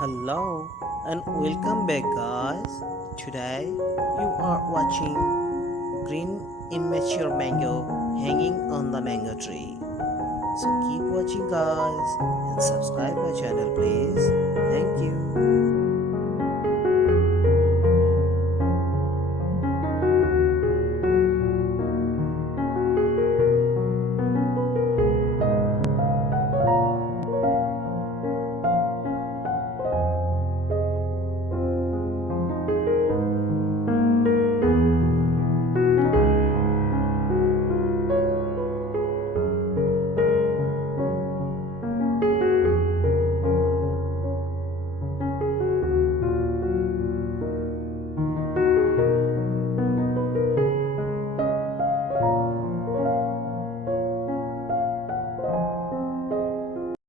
Hello and welcome back, guys. Today you are watching green immature mango hanging on the mango tree. So keep watching, guys, and subscribe my channel.